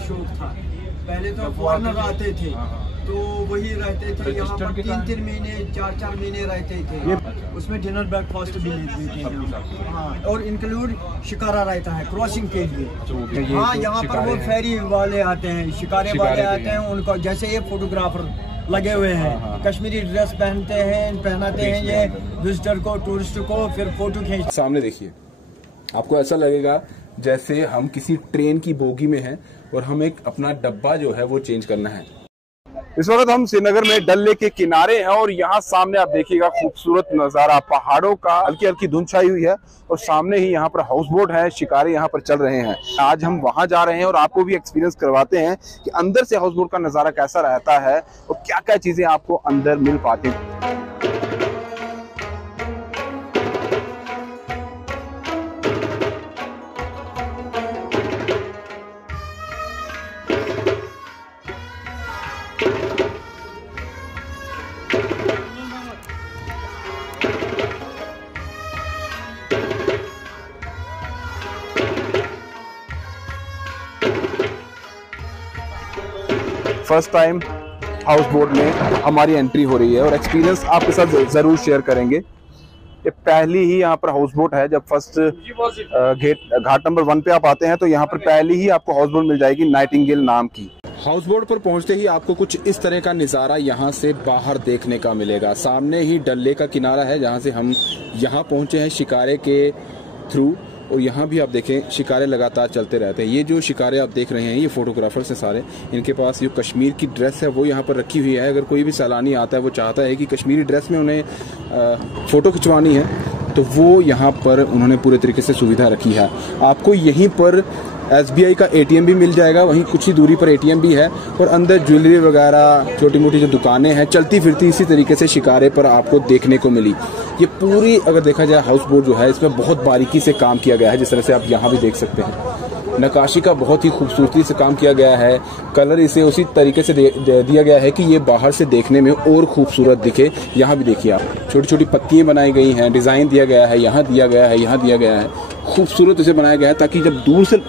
शौक था। पहले तो फॉरेनर आते थे तो वही रहते थे यहाँ पर 3-3 महीने 4-4 महीने रहते थे। उसमें डिनर ब्रेकफास्ट भी लेते थे। हाँ, और इंक्लूड शिकारा रहता है क्रॉसिंग के लिए। हाँ, यहाँ पर वो फेरी वाले आते हैं, शिकारे वाले आते हैं, उनको जैसे ये फोटोग्राफर लगे हुए हैं, कश्मीरी ड्रेस पहनाते हैं ये विजिटर को, टूरिस्ट को, फिर फोटो खींच। सामने देखिए, आपको ऐसा लगेगा जैसे हम किसी ट्रेन की बोगी में हैं और हमें एक अपना डब्बा जो है वो चेंज करना है। इस वक्त हम श्रीनगर में डल लेक के किनारे हैं और यहाँ सामने आप देखिएगा खूबसूरत नजारा, पहाड़ों का, हल्की हल्की धुंध छाई हुई है और सामने ही यहाँ पर हाउस बोट है, शिकारे यहाँ पर चल रहे हैं। आज हम वहां जा रहे हैं और आपको भी एक्सपीरियंस करवाते हैं कि अंदर से हाउस बोट का नजारा कैसा रहता है और क्या क्या चीजें आपको अंदर मिल पाती हैं। फर्स्ट टाइम हाउस बोट में हमारी एंट्री हो रही है और एक्सपीरियंस आपके साथ जरूर शेयर करेंगे। ये पहली ही यहाँ पर हाउस बोट है। जब फर्स्ट घाट नंबर 1 पे आप आते हैं तो यहाँ पर पहली ही आपको हाउस बोट मिल जाएगी नाइटिंगेल नाम की। हाउस बोट पर पहुंचते ही आपको कुछ इस तरह का नज़ारा यहाँ से बाहर देखने का मिलेगा। सामने ही डल लेक का किनारा है जहाँ से हम यहाँ पहुंचे हैं शिकारे के थ्रू, और यहाँ भी आप देखें शिकारे लगातार चलते रहते हैं। ये जो शिकारे आप देख रहे हैं ये फोटोग्राफर्स हैं सारे, इनके पास जो कश्मीर की ड्रेस है वो यहाँ पर रखी हुई है। अगर कोई भी सैलानी आता है वो चाहता है कि कश्मीरी ड्रेस में उन्हें फ़ोटो खिंचवानी है तो वो यहाँ पर उन्होंने पूरे तरीके से सुविधा रखी है। आपको यहीं पर SBI का ATM भी मिल जाएगा, वहीं कुछ ही दूरी पर ATM भी है और अंदर ज्वेलरी वगैरह छोटी मोटी जो दुकानें हैं चलती फिरती इसी तरीके से शिकारे पर आपको देखने को मिली। ये पूरी अगर देखा जाए हाउस बोट जो है इसमें बहुत बारीकी से काम किया गया है, जिस तरह से आप यहाँ भी देख सकते हैं। नक्काशी का बहुत ही खूबसूरती से काम किया गया है, कलर इसे उसी तरीके से दिया गया है कि ये बाहर से देखने में और खूबसूरत दिखे। यहाँ भी देखिए आप, छोटी छोटी पत्तियां बनाई गई हैं, डिजाइन दिया गया है, यहाँ दिया गया है, यहाँ दिया गया है, खूबसूरत इसे बनाया गया है ताकि जब दूर से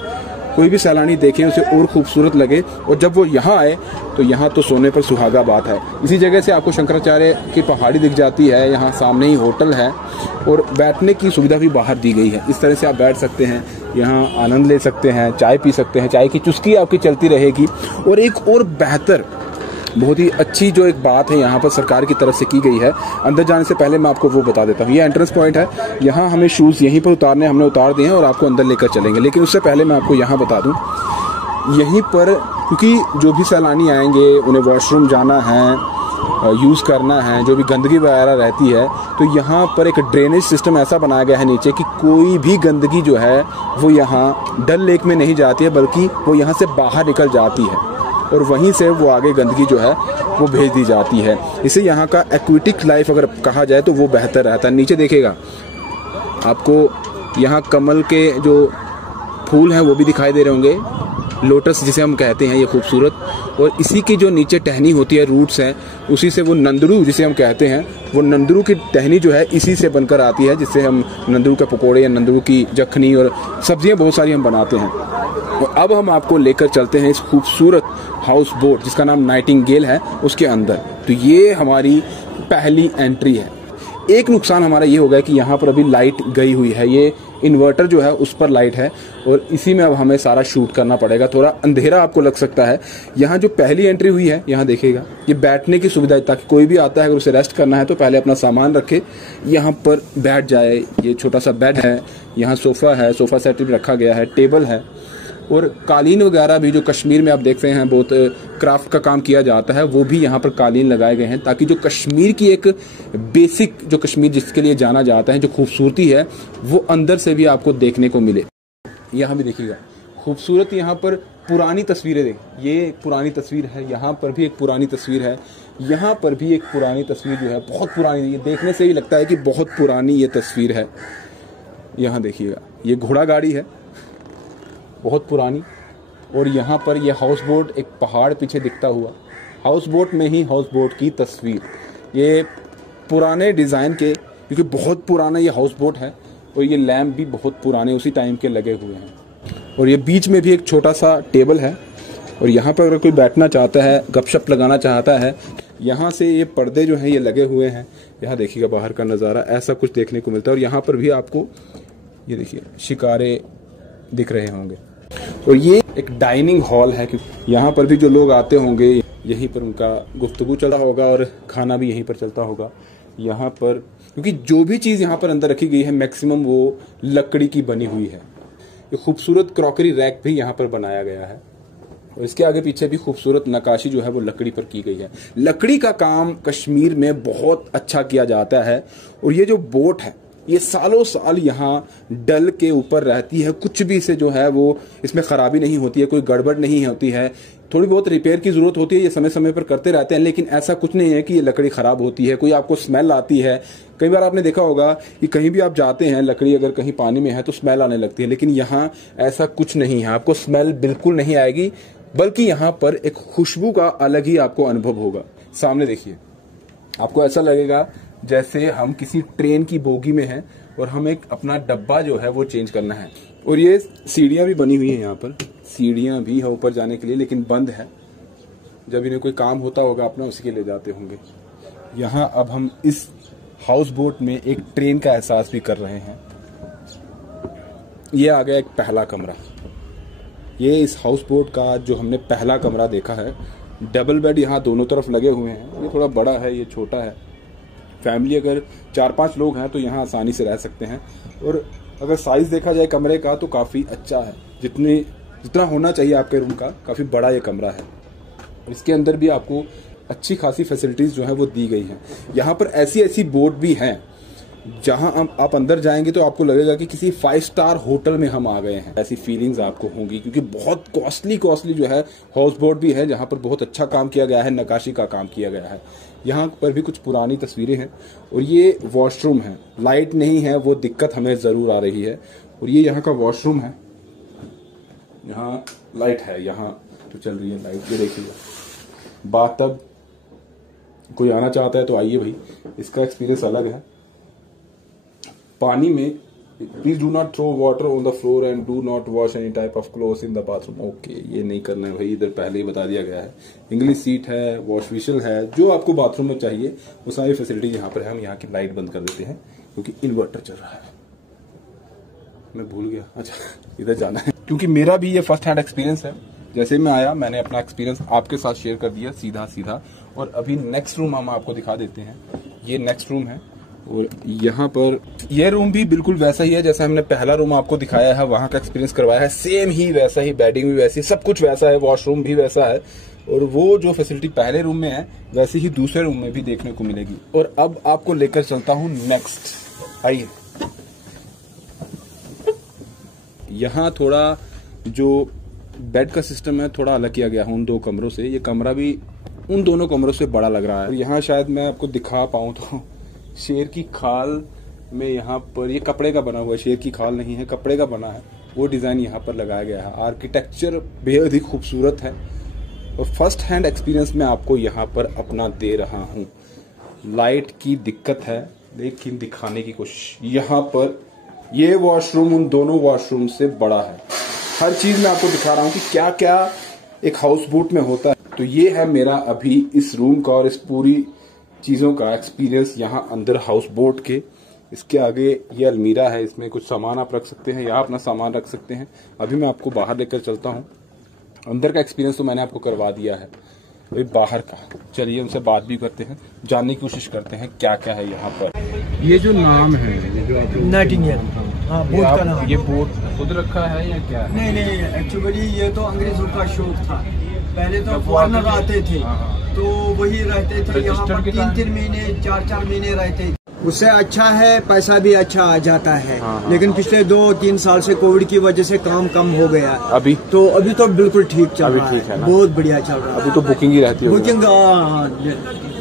कोई भी सैलानी देखे उसे और खूबसूरत लगे और जब वो यहाँ आए तो यहाँ तो सोने पर सुहागा बात है। इसी जगह से आपको शंकराचार्य की पहाड़ी दिख जाती है, यहाँ सामने ही होटल है और बैठने की सुविधा भी बाहर दी गई है। इस तरह से आप बैठ सकते हैं, यहाँ आनंद ले सकते हैं, चाय पी सकते हैं, चाय की चुस्की आपकी चलती रहेगी। और एक और बेहतर बहुत ही अच्छी जो एक बात है यहाँ पर सरकार की तरफ से की गई है, अंदर जाने से पहले मैं आपको वो बता देता हूँ। ये एंट्रेंस पॉइंट है, यहाँ हमें शूज़ यहीं पर उतारने, हमने उतार दिए हैं और आपको अंदर लेकर चलेंगे। लेकिन उससे पहले मैं आपको यहाँ बता दूँ, यहीं पर क्योंकि जो भी सैलानी आएंगे उन्हें वॉशरूम जाना है, यूज़ करना है, जो भी गंदगी वगैरह रहती है तो यहाँ पर एक ड्रेनेज सिस्टम ऐसा बनाया गया है नीचे कि कोई भी गंदगी जो है वो यहाँ डल लेक में नहीं जाती है, बल्कि वो यहाँ से बाहर निकल जाती है और वहीं से वो आगे गंदगी जो है वो भेज दी जाती है। इसे यहाँ का एक्वेटिक लाइफ अगर कहा जाए तो वो बेहतर रहता है। नीचे देखिएगा आपको यहाँ कमल के जो फूल हैं वो भी दिखाई दे रहे होंगे, लोटस जिसे हम कहते हैं, ये खूबसूरत। और इसी की जो नीचे टहनी होती है, रूट्स हैं, उसी से वो नंदरू जिसे हम कहते हैं, वो नंदरू की टहनी जो है इसी से बनकर आती है, जिससे हम नंदरू के पकोड़े या नंदरू की जखनी और सब्जियां बहुत सारी हम बनाते हैं। और अब हम आपको लेकर चलते हैं इस खूबसूरत हाउस बोट जिसका नाम नाइटिंगेल है, उसके अंदर। तो ये हमारी पहली एंट्री है। एक नुकसान हमारा ये हो गया कि यहाँ पर अभी लाइट गई हुई है, ये इन्वर्टर जो है उस पर लाइट है और इसी में अब हमें सारा शूट करना पड़ेगा। थोड़ा अंधेरा आपको लग सकता है। यहाँ जो पहली एंट्री हुई है, यहाँ देखिएगा, ये बैठने की सुविधा है ताकि कोई भी आता है अगर उसे रेस्ट करना है तो पहले अपना सामान रखे, यहाँ पर बैठ जाए। ये छोटा सा बेड है, यहाँ सोफा है, सोफा सेट भी रखा गया है, टेबल है और कालीन वगैरह भी जो कश्मीर में आप देखते हैं बहुत क्राफ्ट का काम किया जाता है, वो भी यहाँ पर कालीन लगाए गए हैं ताकि जो कश्मीर की एक बेसिक, जो कश्मीर जिसके लिए जाना जाता है, जो खूबसूरती है वो अंदर से भी आपको देखने को मिले। यहाँ भी देखिएगा खूबसूरत, यहाँ पर पुरानी तस्वीरें देख, ये पुरानी तस्वीर है, यहाँ पर भी एक पुरानी तस्वीर है, यहाँ पर भी एक पुरानी तस्वीर जो है बहुत पुरानी, ये देखने से ही लगता है कि बहुत पुरानी ये तस्वीर है। यहाँ देखिएगा ये घोड़ा गाड़ी है बहुत पुरानी, और यहाँ पर ये हाउस बोट एक पहाड़ पीछे दिखता हुआ, हाउस बोट में ही हाउस बोट की तस्वीर, ये पुराने डिज़ाइन के, क्योंकि बहुत पुराना ये हाउस बोट है और ये लैम्प भी बहुत पुराने उसी टाइम के लगे हुए हैं। और ये बीच में भी एक छोटा सा टेबल है और यहाँ पर अगर कोई बैठना चाहता है, गपशप लगाना चाहता है, यहाँ से ये पर्दे जो हैं ये लगे हुए हैं। यहाँ देखिएगा बाहर का नज़ारा, ऐसा कुछ देखने को मिलता है। और यहाँ पर भी आपको ये देखिए शिकारे दिख रहे होंगे। और ये एक डाइनिंग हॉल है, क्योंकि यहाँ पर भी जो लोग आते होंगे यहीं पर उनका गुफ्तगू चल रहा होगा और खाना भी यहीं पर चलता होगा। यहाँ पर क्योंकि जो भी चीज़ यहाँ पर अंदर रखी गई है मैक्सिमम वो लकड़ी की बनी हुई है। ये खूबसूरत क्रॉकरी रैक भी यहाँ पर बनाया गया है और इसके आगे पीछे भी खूबसूरत नक्काशी जो है वो लकड़ी पर की गई है। लकड़ी का काम कश्मीर में बहुत अच्छा किया जाता है। और ये जो बोट है ये सालों साल यहाँ डल के ऊपर रहती है, कुछ भी से जो है वो इसमें खराबी नहीं होती है, कोई गड़बड़ नहीं होती है। थोड़ी बहुत रिपेयर की जरूरत होती है, ये समय समय पर करते रहते हैं, लेकिन ऐसा कुछ नहीं है कि ये लकड़ी खराब होती है, कोई आपको स्मेल आती है। कई बार आपने देखा होगा कि कहीं भी आप जाते हैं लकड़ी अगर कहीं पानी में है तो स्मेल आने लगती है, लेकिन यहाँ ऐसा कुछ नहीं है, आपको स्मेल बिल्कुल नहीं आएगी, बल्कि यहाँ पर एक खुशबू का अलग ही आपको अनुभव होगा। सामने देखिए, आपको ऐसा लगेगा जैसे हम किसी ट्रेन की बोगी में हैं और हमें अपना डब्बा जो है वो चेंज करना है। और ये सीढ़ियाँ भी बनी हुई हैं, यहाँ पर सीढ़ियाँ भी है ऊपर जाने के लिए, लेकिन बंद है। जब इन्हें कोई काम होता होगा अपना उसी के लिए जाते होंगे। यहाँ अब हम इस हाउस बोट में एक ट्रेन का एहसास भी कर रहे हैं। ये आ गया एक पहला कमरा। ये इस हाउस बोट का जो हमने पहला कमरा देखा है, डबल बेड यहाँ दोनों तरफ लगे हुए हैं। ये थोड़ा बड़ा है, ये छोटा है। फैमिली अगर 4-5 लोग हैं तो यहाँ आसानी से रह सकते हैं। और अगर साइज देखा जाए कमरे का तो काफ़ी अच्छा है, जितना होना चाहिए आपके रूम का, काफ़ी बड़ा ये कमरा है। और इसके अंदर भी आपको अच्छी खासी फैसिलिटीज़ जो है वो दी गई हैं। यहाँ पर ऐसी बोट भी हैं जहाँ आप अंदर जाएंगे तो आपको लगेगा कि किसी 5 स्टार होटल में हम आ गए हैं, ऐसी फीलिंग्स आपको होंगी। क्योंकि बहुत कॉस्टली जो है हाउस बोट भी है, जहाँ पर बहुत अच्छा काम किया गया है, नक्काशी का काम किया गया है। यहाँ पर भी कुछ पुरानी तस्वीरें हैं। और ये वॉशरूम है, लाइट नहीं है वो दिक्कत हमें ज़रूर आ रही है। और ये यहाँ का वॉशरूम है, यहाँ लाइट है, यहाँ तो चल रही है लाइट, ये देखिएगा। बाथटब कोई आना चाहता है तो आइए भाई, इसका एक्सपीरियंस अलग है। पानी में please do not throw water on the floor and do not wash any type of clothes in the bathroom. Okay, ये नहीं करना है भाई, इधर पहले ही बता दिया गया है। इंग्लिश सीट है, वॉश विशल है, जो आपको बाथरूम में चाहिए वो सारी फैसिलिटी यहाँ पर है। हम यहाँ की लाइट बंद कर देते हैं क्योंकि इन्वर्टर चल रहा है। मैं भूल गया, अच्छा इधर जाना है, क्योंकि मेरा भी ये फर्स्ट हैंड एक्सपीरियंस है। जैसे मैं आया मैंने अपना एक्सपीरियंस आपके साथ शेयर कर दिया सीधा। और अभी नेक्स्ट रूम हम आपको दिखा देते हैं। ये नेक्स्ट रूम है और यहाँ पर यह रूम भी बिल्कुल वैसा ही है जैसा हमने पहला रूम आपको दिखाया है, वहां का एक्सपीरियंस करवाया है। सेम ही वैसा ही, बेडिंग भी वैसी, सब कुछ वैसा है, वॉशरूम भी वैसा है। और वो जो फैसिलिटी पहले रूम में है वैसे ही दूसरे रूम में भी देखने को मिलेगी। और अब आपको लेकर चलता हूँ नेक्स्ट, आइए। यहाँ थोड़ा जो बेड का सिस्टम है थोड़ा अलग किया गया है उन 2 कमरों से। ये कमरा भी उन दोनों कमरों से बड़ा लग रहा है। यहाँ शायद मैं आपको दिखा पाऊँ तो शेर की खाल में यहाँ पर, ये कपड़े का बना हुआ है, शेर की खाल नहीं है, कपड़े का बना है, वो डिजाइन यहाँ पर लगाया गया है। आर्किटेक्चर बेहद ही खूबसूरत है। और फर्स्ट हैंड एक्सपीरियंस मैं आपको यहाँ पर अपना दे रहा हूँ। लाइट की दिक्कत है लेकिन दिखाने की कोशिश। यहाँ पर ये वॉशरूम उन दोनों वॉशरूम से बड़ा है। हर चीज मैं आपको दिखा रहा हूँ कि क्या क्या एक हाउस बोट में होता है। तो ये है मेरा अभी इस रूम का और इस पूरी चीजों का एक्सपीरियंस यहाँ अंदर हाउस बोट के। इसके आगे ये अलमीरा है, इसमें कुछ सामान आप रख सकते हैं, यहाँ अपना सामान रख सकते हैं। अभी मैं आपको बाहर लेकर चलता हूँ। अंदर का एक्सपीरियंस तो मैंने आपको करवा दिया है, अभी बाहर का चलिए उनसे बात भी करते हैं, जानने की कोशिश करते हैं क्या क्या है यहाँ पर। ये जो नाम है, ये जो आप नाइटिंगेल, हाँ, बोट का नाम। ये बोट खुद रखा है या क्या है? नहीं, एक्चुअली ये तो अंग्रेजों का शौक था। पहले तो फॉरेनर आते थे तो वही रहते थे यहाँ पर 3-3 महीने 4-4 महीने रहते थे। उससे अच्छा है, पैसा भी अच्छा आ जाता है। लेकिन पिछले 2-3 साल से कोविड की वजह से काम कम हो गया। अभी तो बिल्कुल ठीक चल रहा है, बहुत बढ़िया चल रहा है। अभी तो बुकिंग ही रहती है, बुकिंग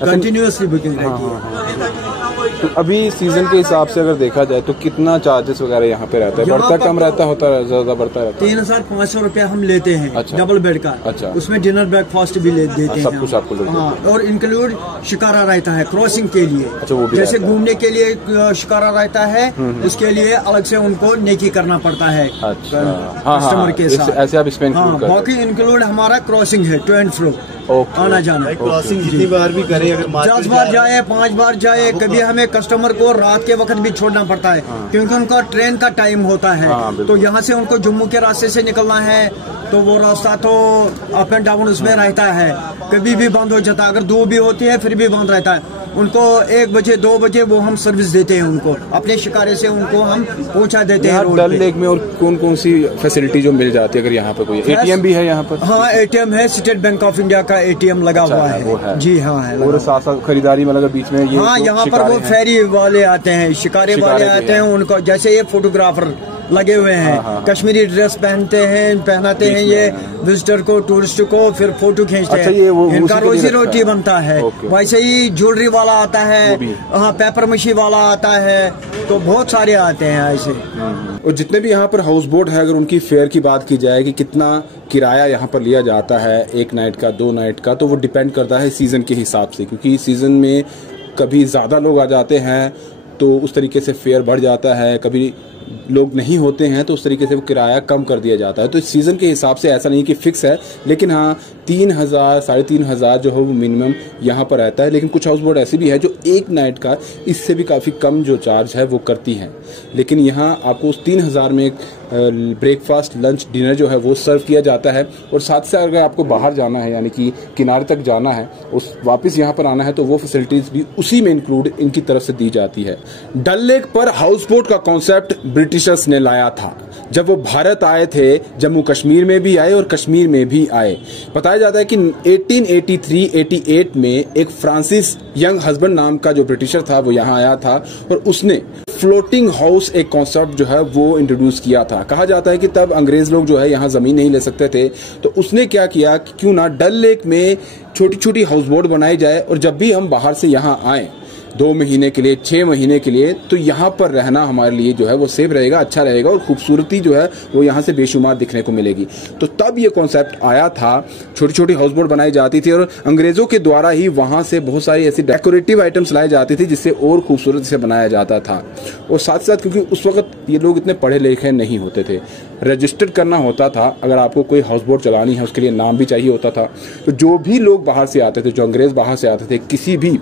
कंटिन्यूअसली बुकिंग रहती है। तो अभी सीजन के हिसाब से अगर देखा जाए तो कितना चार्जेस वगैरह यहाँ पे रहता है? बढ़ता कम रहता होता है, ज्यादा बढ़ता रहता है? 3,500 रुपया हम लेते हैं। अच्छा। डबल बेड का। अच्छा। उसमें डिनर ब्रेकफास्ट भी देते हैं, सब कुछ आपको। हाँ, और इंक्लूड शिकारा रहता है क्रॉसिंग के लिए। अच्छा, वो भी जैसे घूमने के लिए शिकारा रहता है, उसके लिए अलग से उनको नेकी करना पड़ता है कस्टमर के साथ। ऐसे आप इसमें बाकी इंक्लूड हमारा क्रॉसिंग है, 2 एंड फ्रो आना जाना। क्रॉसिंग जितनी बार भी करें, अगर 10 बार जाए, 5 बार जाए, कभी हमें कस्टमर को रात के वक्त भी छोड़ना पड़ता है, क्योंकि उनका ट्रेन का टाइम होता है। तो यहाँ से उनको जम्मू के रास्ते से निकलना है, तो वो रास्ता तो अप एंड डाउन उसमें रहता है, कभी भी बंद हो जाता है। अगर 2 भी होती है फिर भी बंद रहता है। उनको 1 बजे 2 बजे वो हम सर्विस देते हैं, उनको अपने शिकारे से उनको हम पहुंचा देते हैं। डल लेक में और कौन कौन सी फैसिलिटी जो मिल जाती है अगर यहाँ पर कोई ATM भी है यहाँ पर? हाँ, ATM है, स्टेट बैंक ऑफ इंडिया का ATM लगा हुआ है। वो है। जी हाँ है। और साथ साथ खरीदारी मतलब बीच में ये, हाँ, यहाँ पर वो फेरी वाले आते हैं, शिकारे वाले आते हैं, उनको जैसे ये फोटोग्राफर लगे हुए हैं, कश्मीरी ड्रेस पहनाते हैं ये विजिटर को, टूरिस्ट को, फिर फोटो खींचते हैं। इनका रोजी रोटी बनता है। वैसे ही ज्वेलरी वाला आता है, हाँ, पेपर मशीन वाला आता है, तो बहुत सारे आते हैं ऐसे। और जितने भी यहाँ पर हाउस बोट है, अगर उनकी फेयर की बात की जाए कि कितना किराया यहाँ पर लिया जाता है, 1 नाइट का, 2 नाइट का, तो वो डिपेंड करता है सीजन के हिसाब से, क्योंकि सीजन में कभी ज़्यादा लोग आ जाते हैं तो उस तरीके से फेयर बढ़ जाता है, कभी लोग नहीं होते हैं तो उस तरीके से वो किराया कम कर दिया जाता है। तो इस सीज़न के हिसाब से ऐसा नहीं कि फिक्स है, लेकिन हाँ 3,000 3,500 जो है वो मिनिमम यहाँ पर रहता है। लेकिन कुछ हाउस बोट ऐसी भी है जो 1 नाइट का इससे भी काफ़ी कम जो चार्ज है वो करती हैं, लेकिन यहाँ आपको उस 3,000 में ब्रेकफास्ट, लंच, डिनर जो है वो सर्व किया जाता है। और साथ से अगर आपको बाहर जाना है, यानी कि किनारे तक जाना है, उस वापस यहाँ पर आना है, तो वो फैसिलिटीज़ भी उसी में इंक्लूड इनकी तरफ से दी जाती है। डल लेक पर हाउस बोट का कॉन्सेप्ट ब्रिटिशर्स ने लाया था जब वो भारत आए थे। जम्मू कश्मीर में भी आए और कश्मीर में भी आए। बताया जाता है कि 1883-88 में एक फ्रांसिस यंग हस्बैंड नाम का जो ब्रिटिशर था वो यहाँ आया था और उसने फ्लोटिंग हाउस एक कॉन्सेप्ट जो है वो इंट्रोड्यूस किया था। कहा जाता है कि तब अंग्रेज लोग जो है यहाँ जमीन नहीं ले सकते थे, तो उसने क्या किया कि क्यों ना डल लेक में छोटी छोटी हाउस बोट बनाई जाए, और जब भी हम बाहर से यहाँ आए 2 महीने के लिए, 6 महीने के लिए, तो यहाँ पर रहना हमारे लिए जो है वो सेफ रहेगा, अच्छा रहेगा, और खूबसूरती जो है वो यहाँ से बेशुमार दिखने को मिलेगी। तो तब ये कॉन्सेप्ट आया था, छोटी छोटी हाउस बोट बनाई जाती थी और अंग्रेजों के द्वारा ही वहाँ से बहुत सारी ऐसी डेकोरेटिव आइटम्स लाई जाती थी जिससे और खूबसूरत से बनाया जाता था। और साथ साथ क्योंकि उस वक्त ये लोग इतने पढ़े लिखे नहीं होते थे, रजिस्टर्ड करना होता था, अगर आपको कोई हाउस बोट चलानी है उसके लिए नाम भी चाहिए होता था। तो जो भी लोग बाहर से आते थे, जो अंग्रेज बाहर से आते थे, किसी भी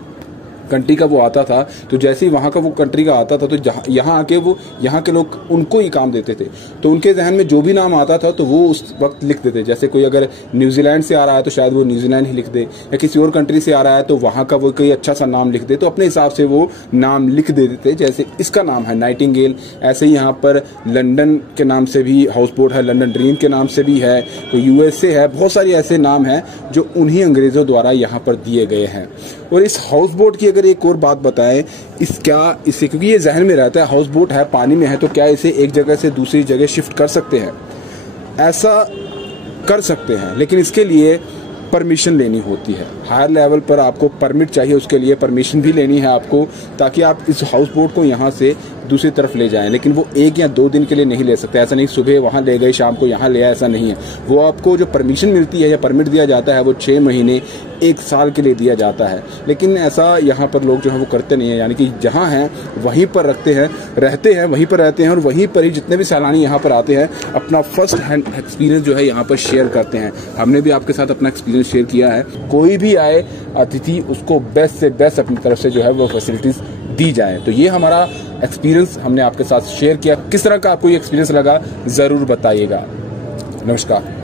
कंट्री का वो आता था, तो जैसे ही वहाँ का वो कंट्री का आता था तो यहाँ आके वो यहाँ के लोग उनको ही काम देते थे। तो उनके जहन में जो भी नाम आता था तो वो उस वक्त लिख देते। जैसे कोई अगर न्यूजीलैंड से आ रहा है तो शायद वो न्यूजीलैंड ही लिख दे, या किसी और कंट्री से आ रहा है तो वहाँ का वो कोई अच्छा सा नाम लिख दे, तो अपने हिसाब से वो नाम लिख दे देते। जैसे इसका नाम है नाइटिंगेल, ऐसे ही यहाँ पर लंदन के नाम से भी हाउस बोट है, लंदन ड्रीम के नाम से भी है, तो USA है, बहुत सारी ऐसे नाम हैं जो उन्हीं अंग्रेजों द्वारा यहाँ पर दिए गए हैं। और इस हाउस बोट की अगर एक और बात बताएं, इससे क्योंकि ये जहन में रहता है हाउस बोट है, पानी में है, तो क्या इसे एक जगह से दूसरी जगह शिफ्ट कर सकते हैं? ऐसा कर सकते हैं, लेकिन इसके लिए परमिशन लेनी होती है। हायर लेवल पर आपको परमिट चाहिए, उसके लिए परमिशन भी लेनी है आपको, ताकि आप इस हाउस बोट को यहाँ से दूसरी तरफ ले जाएं। लेकिन वो 1 या 2 दिन के लिए नहीं ले सकते। ऐसा नहीं सुबह वहाँ ले गए शाम को यहाँ ले आए, ऐसा नहीं है। वो आपको जो परमिशन मिलती है या परमिट दिया जाता है वो 6 महीने 1 साल के लिए दिया जाता है। लेकिन ऐसा यहाँ पर लोग जो है वो करते नहीं है, यानी कि जहाँ हैं वहीं पर रहते हैं, वहीं पर रहते हैं, और वहीं पर ही जितने भी सैलानी यहाँ पर आते हैं अपना फर्स्ट हैंड एक्सपीरियंस जो है यहाँ पर शेयर करते हैं। हमने भी आपके साथ अपना एक्सपीरियंस शेयर किया है। कोई भी आए अतिथि, उसको बेस्ट से बेस्ट अपनी तरफ से जो है वो फैसिलिटीज दी जाए। तो ये हमारा एक्सपीरियंस हमने आपके साथ शेयर किया। किस तरह का आपको ये एक्सपीरियंस लगा ज़रूर बताइएगा। नमस्कार।